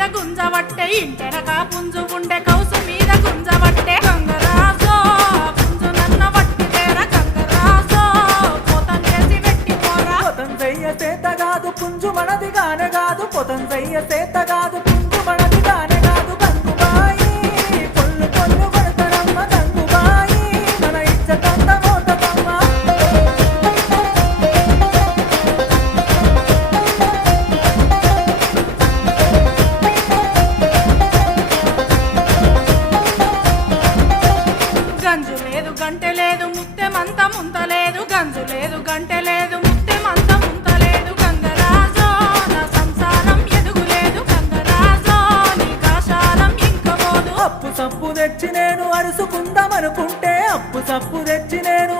మీద గుంజవట్టే ఇంటెనక పుంజు ఉండే కౌసు మీద గుంజవట్టే గంగరాజో పుంజు నన్న వట్టి తేర గంగరాజో పోతం చేసి వెట్టి పోరా పొతం చెయ్య చేత కాదు పుంజు మనది గానే కాదు పొతం చెయ్య చేత కాదు పుంజు మనది గానే కాదు గంగుబాయి పొల్లు పొల్లు పడతారమ్మ గంగుబాయి మన ఇచ్చటంత మోతకమ్మ గంజు లేదు గంటె లేదు ముత్తెమంత ముంతలేదు గంజు లేదు గంటె లేదు ముత్తెమంత ముంతలేదు గంగరాజో నా సంసారం ఎదుగులేదు గంగరాజో నీ కాశాలం ఇంకబోదు అప్పు సప్పు తెచ్చి నేను అరుసుకుందామనుకుంటే అప్పు సప్పు తెచ్చి నేను